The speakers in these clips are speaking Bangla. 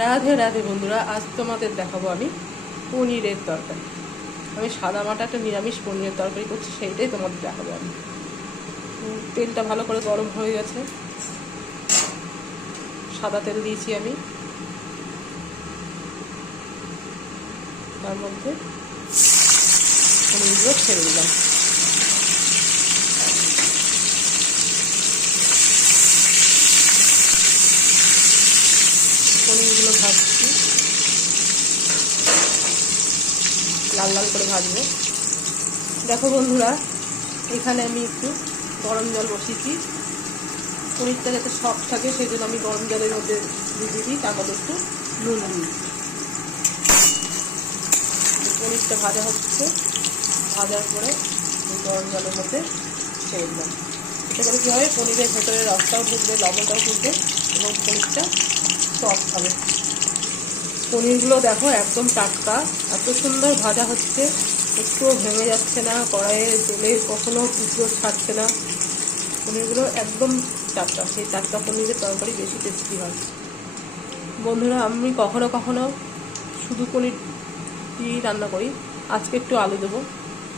রাধে রাধে বন্ধুরা, আজ তোমাদের দেখাবো আমি পনিরের তরকারি। আমি সাদা মাটা একটা নিরামিষ পনিরের তরকারি করছি, সেইটাই তোমাদের দেখাবো আমি। তেলটা ভালো করে গরম হয়ে গেছে, সাদা তেল দিয়েছি আমি। তার মধ্যে পনিরগুলো ছেড়ে দিলাম। পনিরগুলো ভাজছি, লাল লাল করে ভাজবো। দেখো বন্ধুরা, এখানে আমি একটু গরম জল বসিয়েছি। পনিরটা যাতে সফট থাকে সেই জন্য আমি গরম জলের মধ্যে দিয়ে দিই, তার মধ্যে একটু নুন দিই। পনিরটা ভাজা হচ্ছে, ভাজার পরে গরম জলের মধ্যে ছেড়ে দিলাম। এতে করে কী হবে, পনিরের ভেতরে রসটাও ঢুকবে, লবণটাও ঢুকবে এবং পনিরটা সফট হবে। পনিরগুলো দেখো একদম টাটকা, এত সুন্দর ভাজা হচ্ছে, একটুও ভেঙে যাচ্ছে না, কড়াইয়ে তেলে কখনো টুকরো ছাড়ছে না। পনিরগুলো একদম টাটকা, সেই টাটকা পনিরের তরকারি বেশি টেস্টি হয়। বন্ধুরা, আমি কখনো কখনো শুধু পনির দিয়ে রান্না করি, আজকে একটু আলু দেবো,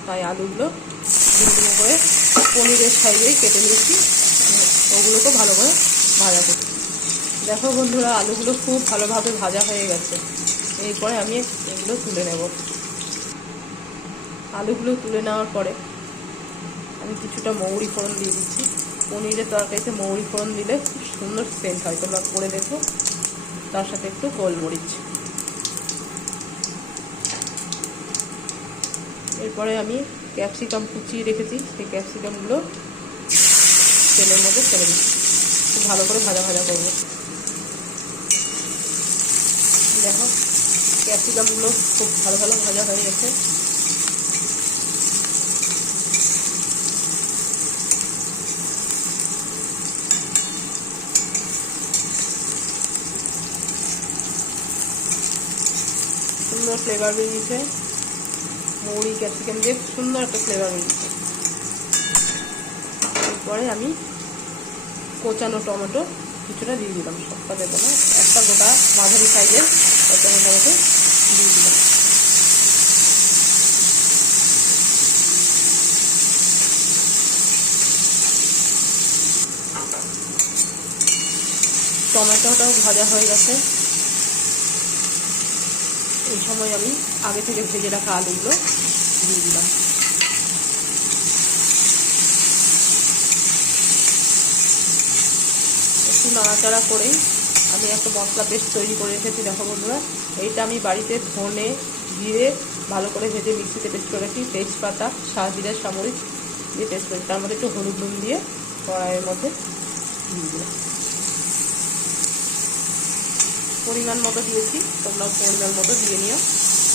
তাই আলুগুলো ডুমডুমো করে পনিরের সাইজেই কেটে নিয়েছি, ওগুলোকে ভালো করে ভাজা করছি। দেখো বন্ধুরা, আলুগুলো খুব ভালোভাবে ভাজা হয়ে গেছে। এরপরে আমি এগুলো তুলে নেব। আলুগুলো তুলে নেওয়ার পরে আমি কিছুটা মৌরি ফোড়ন দিয়ে দিচ্ছি। পনিরের তরকারিতে মৌরি ফোড়ন দিলে খুব সুন্দর সেন্ট হয়, তোমরা করে দেখো। তার সাথে একটু গোলমরিচ। এরপরে আমি ক্যাপসিকাম কুচিয়ে রেখেছি, সেই ক্যাপসিকামগুলো তেলের মধ্যে ছেড়ে দিচ্ছি। খুব ভালো করে ভাজা ভাজা করবো। দেখো, ক্যাপসিকামগুলো খুব ভালো ভালো ভাজা হয়ে গেছে। সুন্দর ফ্লেভার বেরিয়েছে, মৌরি ক্যাপসিকাম দিয়ে সুন্দর একটা ফ্লেভার বেরিয়েছে। এরপরে আমি কোচানো টমেটো কিছুটা দিয়ে দিলাম, সবটা দেবো না, একটা গোটা মাঝারি সাইজের কোচানো টমেটো দিয়ে দিলাম। টমেটোটাও ভাজা হয়ে গেছে। এই সময় আমি আগে থেকে ভেজে রাখা আলুগুলো দিয়ে দিলাম। একটু নাড়াচাড়া করেই আমি একটা মশলা পেস্ট তৈরি করে রেখেছি। দেখো বন্ধুরা, এইটা আমি বাড়িতে ধনে জিরে ভালো করে ভেজে মিক্সিতে পেস্ট করে রাখি, তেজপাতা সাজিরা সামরিচ দিয়ে পেস্ট করি, তার মধ্যে একটু হলুদ নুন দিয়ে কড়াইয়ের মধ্যে দিয়ে দিলাম। পরিমাণ মতো দিয়েছি, তোমরা পরিমাণ মতো দিয়ে নিও।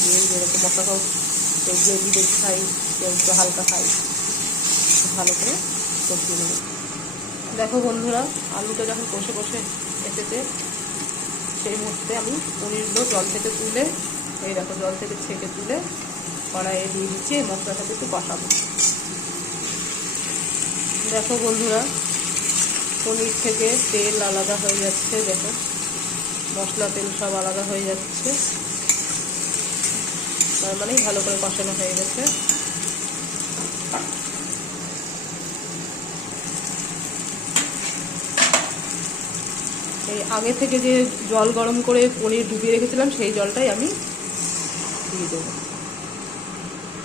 দিয়ে যেরকম মশলা খাও, কেউ গ্রেভি বেশি খাই, কেউ একটু হালকা খাই, ভালো করে কষিয়ে নেব। দেখো বন্ধুরা, আলুটা যখন কষে কষে এসেছে, সেই মুহূর্তে আমি পনিরগুলো জল থেকে তুলে, এই দেখো জল থেকে ছেঁকে তুলে কড়াইয়ে দিয়ে দিচ্ছি। এই মশলার সাথে একটু কষাবো। দেখো বন্ধুরা, পনির থেকে তেল আলাদা হয়ে যাচ্ছে, দেখো মশলা তেল সব আলাদা হয়ে যাচ্ছে, তার মানেই ভালো করে কষানো হয়ে গেছে। এই আগে থেকে যে জল গরম করে পনির ডুবিয়ে রেখেছিলাম, সেই জলটাই আমি দিয়ে দেবো,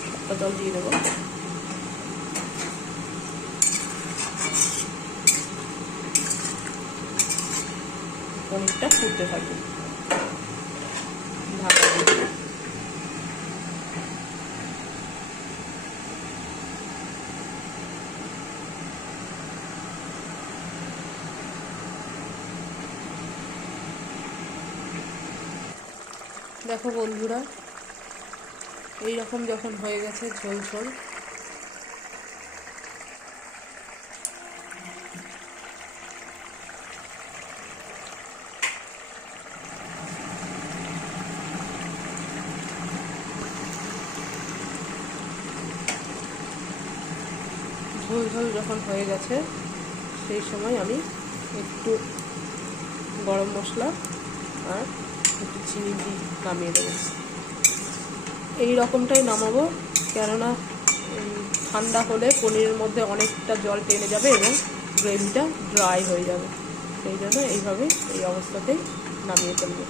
সবটা জল দিয়ে দেবো। পনিরটা ফুটতে থাকবে, ঢাকা দিয়ে। দেখো বন্ধুরা, এইরকম যখন হয়ে গেছে ঝোল ঝোল, ঝোল ঝোল যখন হয়ে গেছে, সেই সময় আমি একটু গরম মশলা আর একটু চিনি দিয়ে নামিয়ে দেবো। এই রকমটাই নামাবো, কেননা ঠান্ডা হলে পনিরের মধ্যে অনেকটা জল টেনে যাবে এবং গ্রেভিটা ড্রাই হয়ে যাবে। সেই জন্য এইভাবে এই অবস্থাতেই নামিয়ে ফেলবো।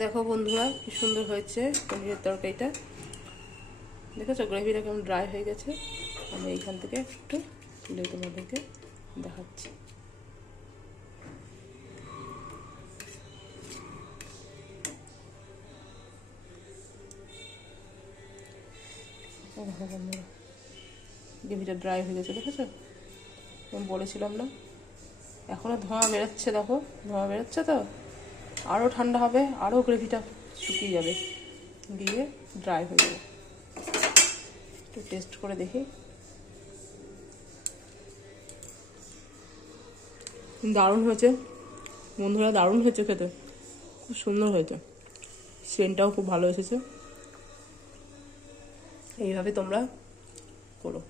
দেখো বন্ধুরা কি সুন্দর হয়েছে পনিরের তরকারিটা, দেখেছো গ্রেভিটা কেমন ড্রাই হয়ে গেছে। আমি এইখান থেকে একটু তুলে তোমাদেরকে দেখাচ্ছি। গ্রেভিটা ড্রাই হয়ে গেছে, দেখেছো? আমি বলেছিলাম না, এখনও ধোঁয়া বেরোচ্ছে, দেখো ধোঁয়া বেরোচ্ছে তো। আরও ঠান্ডা হবে, আরও গ্রেভিটা শুকিয়ে যাবে, দিয়ে ড্রাই হয়ে যাবে। একটু টেস্ট করে দেখি। দারুণ হয়েছে বন্ধুরা, দারুণ হয়েছে খেতে, খুব সুন্দর হয়েছে, সেন্টটাও খুব ভালো এসেছে। এইভাবে তোমরা করো।